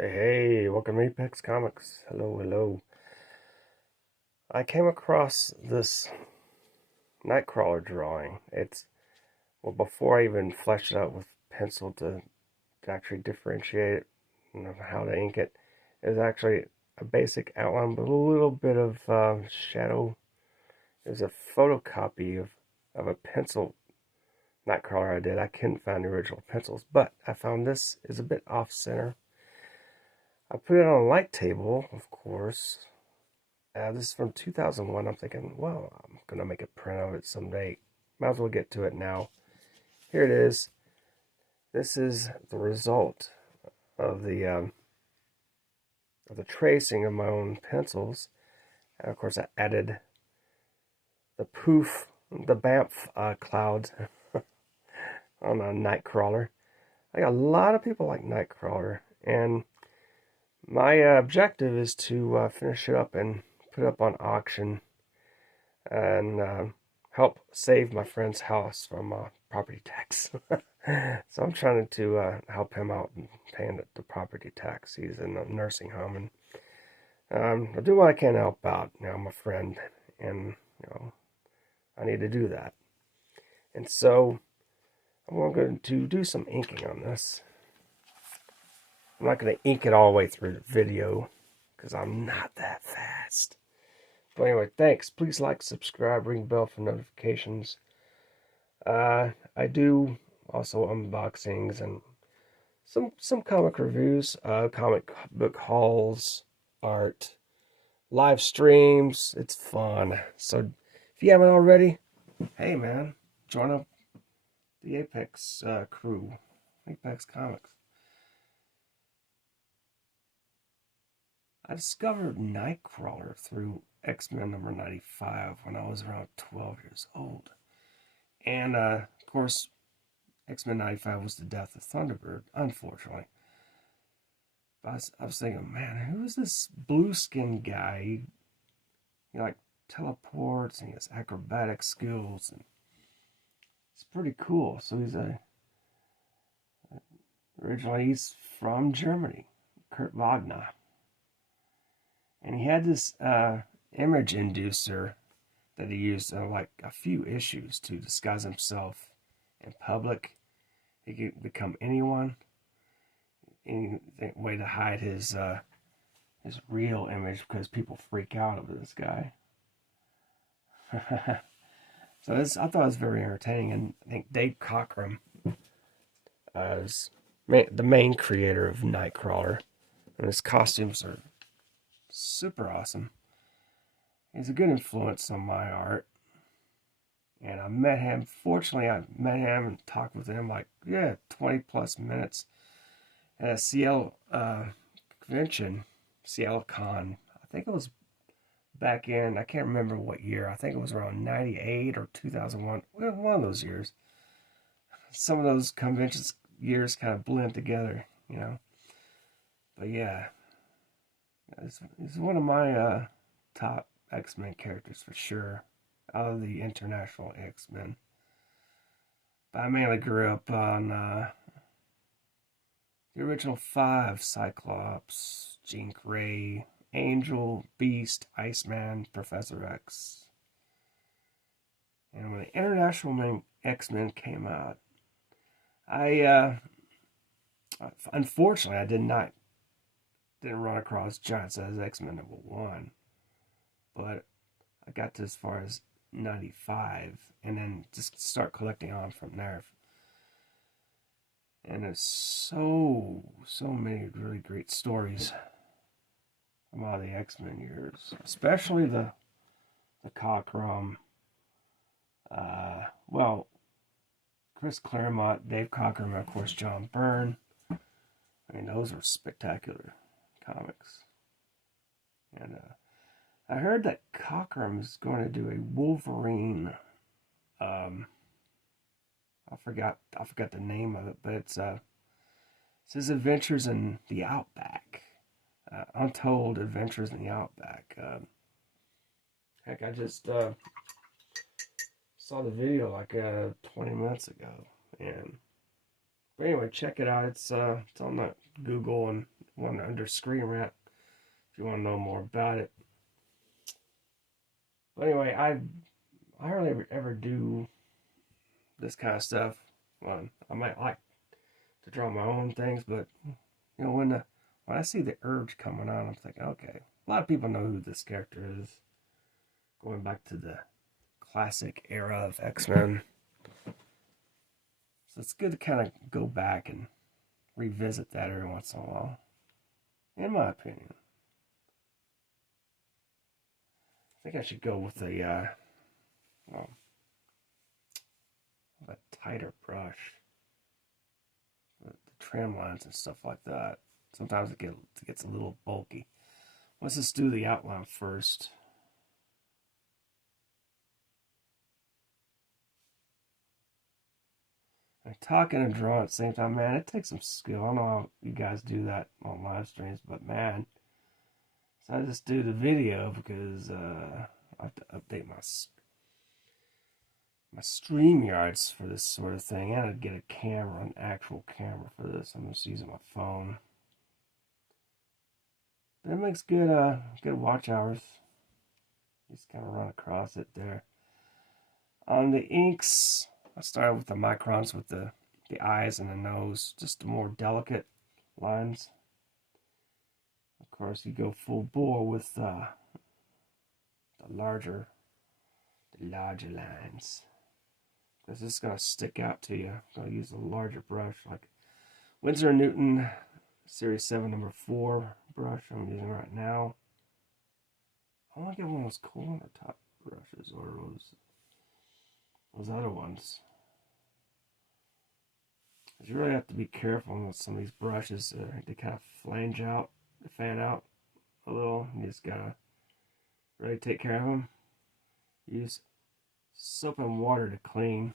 Hey, welcome to Apex Comics. Hello, hello. I came across this Nightcrawler drawing. Before I even fleshed it out with pencil to actually differentiate it, how to ink it, it was actually a basic outline, but a little bit of shadow. It was a photocopy of a pencil Nightcrawler I did. I couldn't find the original pencils, but I found this is a bit off center. I put it on a light table, of course. This is from 2001. I'm thinking, well, I'm going to make a print of it someday. Might as well get to it now. Here it is. This is the result of the tracing of my own pencils. And of course, I added the poof, the Banff clouds on a Nightcrawler. I got a lot of people like Nightcrawler, and my objective is to finish it up and put it up on auction and help save my friend's house from property tax. So I'm trying to help him out and paying the property tax. He's in a nursing home, and I do what I can to help out. I'm a friend, and I need to do that. And so I'm going to do some inking on this. I'm not going to ink it all the way through the video because I'm not that fast. But anyway, thanks. Please like, subscribe, ring bell for notifications. I do also unboxings and some comic reviews, comic book hauls, art, live streams. It's fun. So if you haven't already, hey man, join up the Apex crew, Apex Comics. I discovered Nightcrawler through X-Men number 95 when I was around 12 years old. And, of course, X-Men 95 was the death of Thunderbird, unfortunately. But I was thinking, man, who is this blue-skinned guy? He like, teleports, and he has acrobatic skills, and it's pretty cool. So originally he's from Germany, Kurt Wagner. And he had this image inducer that he used like a few issues to disguise himself in public. He could become anyone. Any way to hide his real image because people freak out over this guy. So I thought it was very entertaining, and I think Dave Cockrum is the main creator of Nightcrawler, and his costumes are super awesome. He's a good influence on my art. And I met him. Fortunately, I met him and talked with him 20 plus minutes at a CL convention, CL Con. I think it was back in, I can't remember what year. I think it was around 98 or 2001. One of those years. Some of those conventions years kind of blend together, But yeah, he's one of my top X-Men characters for sure, out of the international X-Men. But I mainly grew up on the original five: Cyclops, Jean Grey, Angel, Beast, Iceman, Professor X. And when the international X-Men came out, I unfortunately I didn't run across Giant Size X-Men #1, but I got to as far as 95, and then just start collecting on from there. And there's so many really great stories from all the X-Men years, especially the Cockrum. Chris Claremont, Dave Cockrum, and of course John Byrne. I mean, those are spectacular comics. And I heard that Cockrum is going to do a Wolverine. I forgot the name of it, but it's his Adventures in the Outback, Untold Adventures in the Outback. Heck, I just saw the video 20 minutes ago, and But anyway, check it out. It's on the Google and one under Screen Rant if you want to know more about it. But anyway, I hardly ever do this kind of stuff. Well, I might like to draw my own things, but when I see the urge coming on, I'm thinking, okay, a lot of people know who this character is. Going back to the classic era of X-Men. So it's good to kind of go back and revisit that every once in a while, in my opinion. I think I should go with well, a tighter brush. The trim lines and stuff like that. Sometimes it gets a little bulky. Let's just do the outline first. And talking and drawing at the same time, man, it takes some skill. I don't know how you guys do that on live streams, but man, so I just do the video because I have to update my StreamYards for this sort of thing. And I'd get a camera, an actual camera for this. I'm just using my phone. But it makes good watch hours. Just kind of run across it there. On the inks, I started with the microns with the eyes and the nose, just the more delicate lines. Of course, you go full bore with the larger lines. Because it's going to stick out to you. So I'll use a larger brush, like Winsor & Newton Series 7 number 4 brush I'm using right now. I want to get one of those corner top brushes or those other ones. You really have to be careful with some of these brushes. They kind of flange out, fan out a little. You just gotta really take care of them. Use soap and water to clean.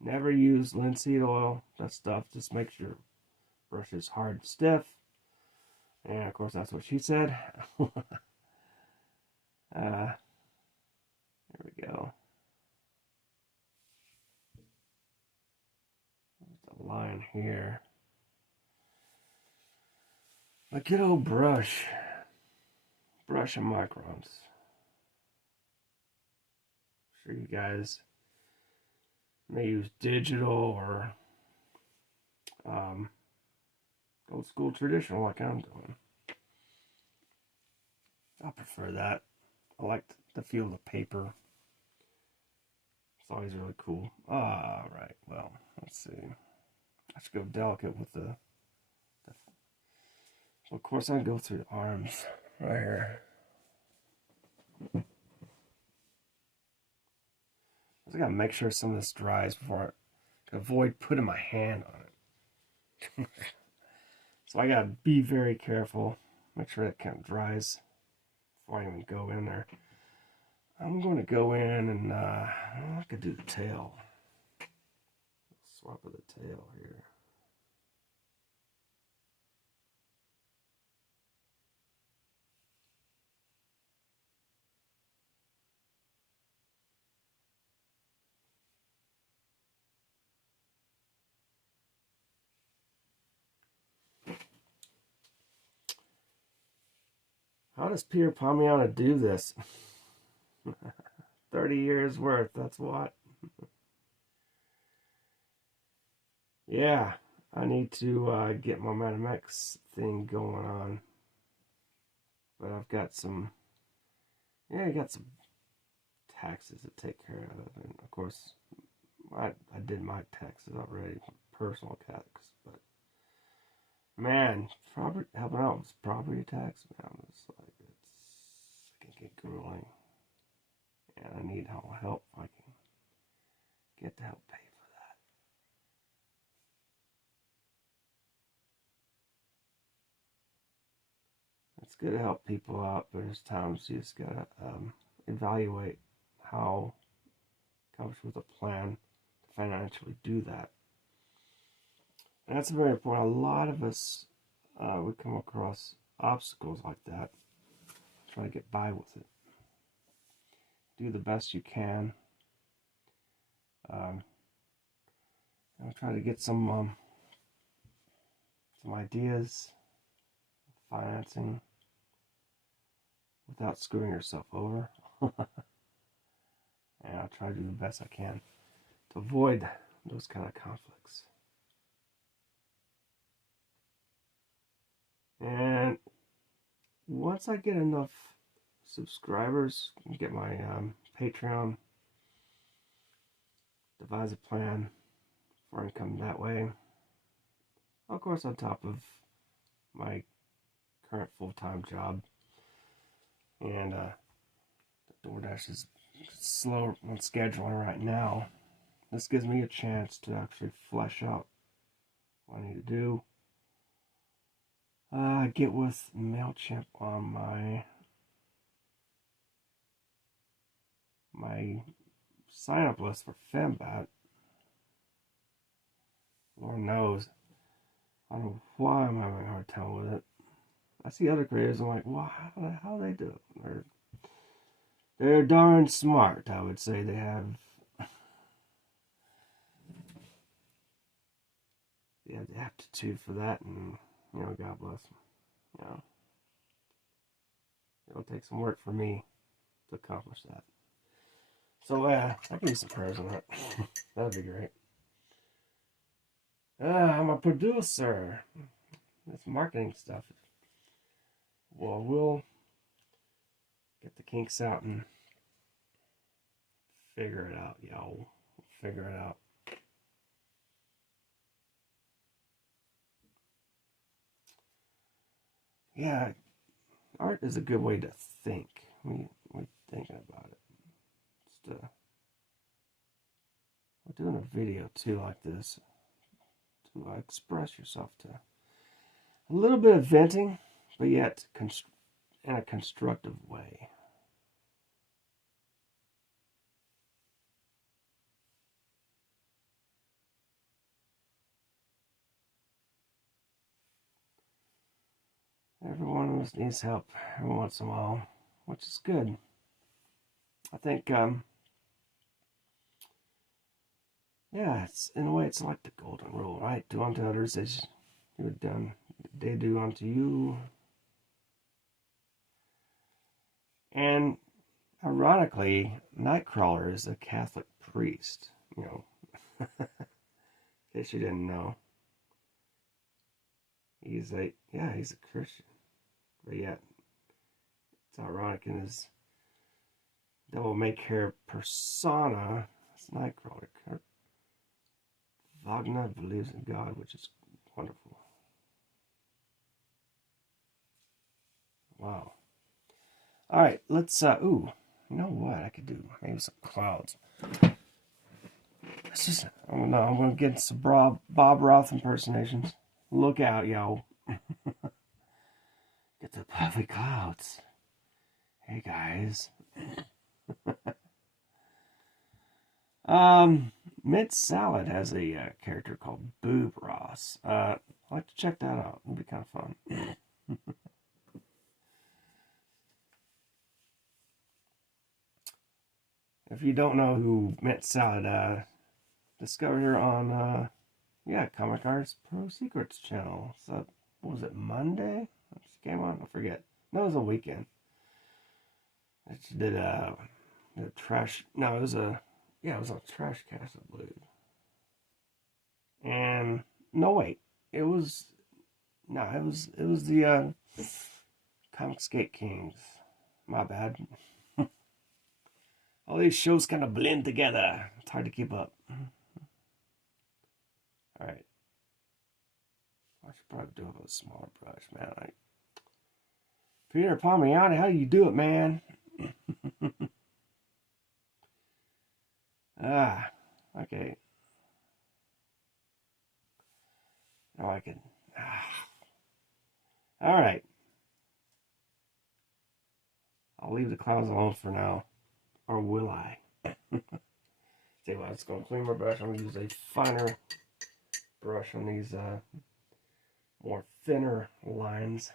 Never use linseed oil. That stuff just makes your brushes hard and stiff. And of course, that's what she said. There we go. The line here. A good old brush and microns. I'm sure you guys may use digital or old school traditional like I'm doing. I prefer that. I like the feel of the paper. It's always really cool. Alright, well, let's see. I should go delicate with the well, of course, I go through the arms right here. I gotta make sure some of this dries before I can avoid putting my hand on it. So I gotta be very careful. Make sure it kind of dries before I even go in there. I'm going to go in and I could do the tail. Swap of the tail here. How does Peter Palmiano do this? 30 years worth, that's what. Yeah, I need to get my Momentum X thing going on. But I've got some, I got some taxes to take care of. And of course, I did my taxes already, personal tax. But man, helping out with property tax, man, it's like, it can get grueling. And I need help if I can get to help pay for that. It's good to help people out, but there's times you just gotta evaluate how it comes with a plan to financially do that. And that's very important. A lot of us, we come across obstacles like that. Try to get by with it. Do the best you can. I'm trying to get some some ideas, financing, without screwing yourself over. And I'll try to do the best I can to avoid those kind of conflicts. And once I get enough subscribers, get my Patreon, devise a plan for income that way. Of course, on top of my current full-time job. And DoorDash is slow on scheduling right now. This gives me a chance to actually flesh out what I need to do. Get with MailChimp on my sign-up list for FemBat. Lord knows. I don't know why I'm having a hard time with it. I see other creators, I'm like, wow, how do they do it? They're darn smart, I would say. They have the aptitude for that, and, God bless them. It'll take some work for me to accomplish that. So, I can use some prayers on that. That'd be great. I'm a producer. This marketing stuff. Well, we'll get the kinks out and figure it out, yo. Figure it out. Yeah, art is a good way to think. We're thinking about it. We're doing a video too like this to express yourself, to a little bit of venting, but yet in a constructive way. Everyone needs help every once in a while, which is good. I think, it's in a way it's like the golden rule, right? Do unto others as you would done, they do unto you. And ironically, Nightcrawler is a Catholic priest, in case you didn't know. He's a Christian. But yet, it's ironic in his devil may care persona, it's Nightcrawler. Wagner believes in God, which is wonderful. Wow. Alright, let's, you know what I could do? Maybe some clouds. I'm going to get some Bob Roth impersonations. Look out, yo. Get the puffy clouds. Hey, guys. Mint Salad has a character called Boob Ross. I'd like to check that out. It'd be kind of fun. If you don't know who Mint Salad, discover her on, Comic Arts Pro Secrets channel. So, what was it, Monday? She came on? I forget. No, it was a weekend. She did a trash. No, it was a trash cast, I believe. And no, wait, it was the Comic Skate Kings. My bad. All these shows kind of blend together. It's hard to keep up. All right. I should probably do it with a smaller brush, man. Like, Peter Palmiani, how do you do it, man? Okay. Now I can. All right. I'll leave the clouds alone for now. Or will I? Tell you what, I'm just going to clean my brush. I'm going to use a finer brush on these more thinner lines.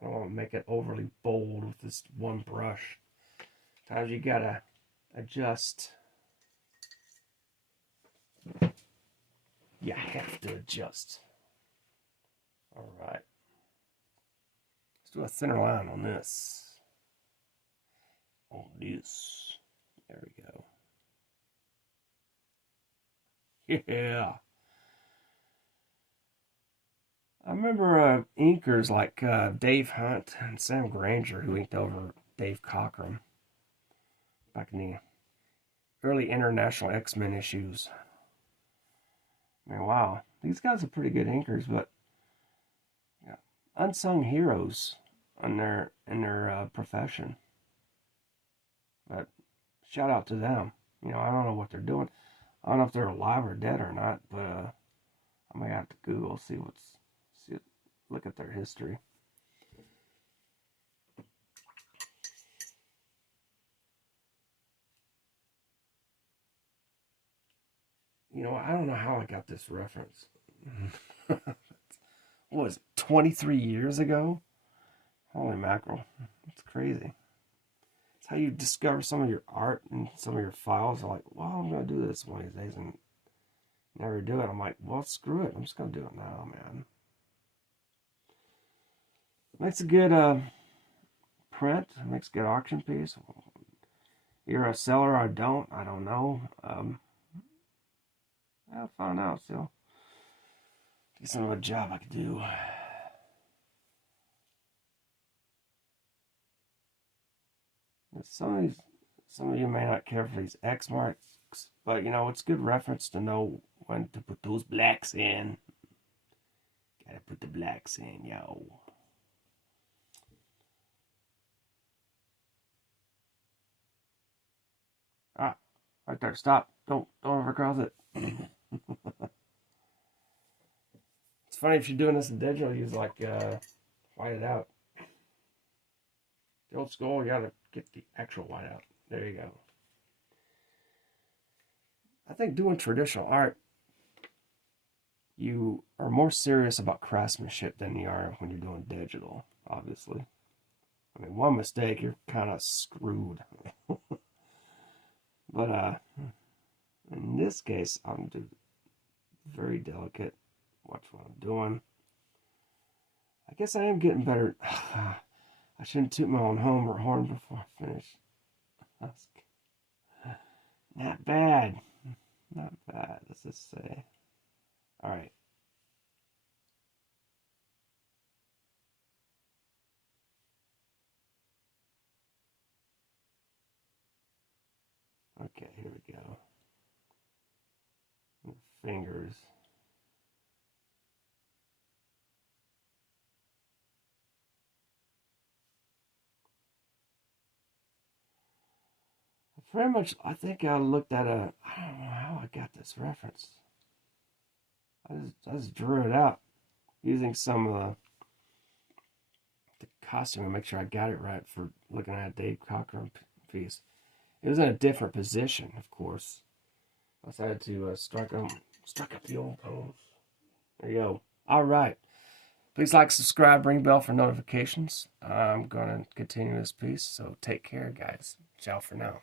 I don't want to make it overly bold with this one brush. Sometimes you gotta adjust. You have to adjust. All right. Let's do a thinner line on this. On this. There we go. Yeah. I remember inkers like Dave Hunt and Sam Granger who inked over Dave Cockrum back in the early International X-Men issues. I mean, wow. These guys are pretty good inkers, but yeah, unsung heroes in their profession. But shout out to them. You know, I don't know what they're doing. I don't know if they're alive or dead or not, but I might have to Google, look at their history. You know, I don't know how I got this reference. What was it, 23 years ago? Holy mackerel. It's crazy. It's how you discover some of your art and some of your files. You're like, well, I'm going to do this one of these days and never do it. I'm like, well, screw it. I'm just going to do it now, man. Makes a good print. Makes a good auction piece. You're a seller, I don't know. I'll find out still. Decent of a job I could do. Some of you may not care for these X marks, but you know, it's good reference to know when to put those blacks in. Gotta put the blacks in, yo. Ah, right there, stop. Don't overcross it. It's funny if you're doing this in digital, use like white it out. The old school, you gotta get the actual white out. There you go. I think doing traditional art, you are more serious about craftsmanship than you are when you're doing digital, obviously. I mean, one mistake, you're kind of screwed. But in this case, I'm very delicate. Watch what I'm doing. I guess I am getting better. I shouldn't toot my own horn before I finish. Not bad. Not bad, let's just say. Alright. Okay, here we go. Fingers. Very much, I think I looked at I don't know how I got this reference. I just drew it out using some of the costume to make sure I got it right for looking at a Dave Cockrum piece. It was in a different position, of course. I decided to strike up the old pose. There you go. All right. Please like, subscribe, ring bell for notifications. I'm going to continue this piece, so take care, guys. Ciao for now.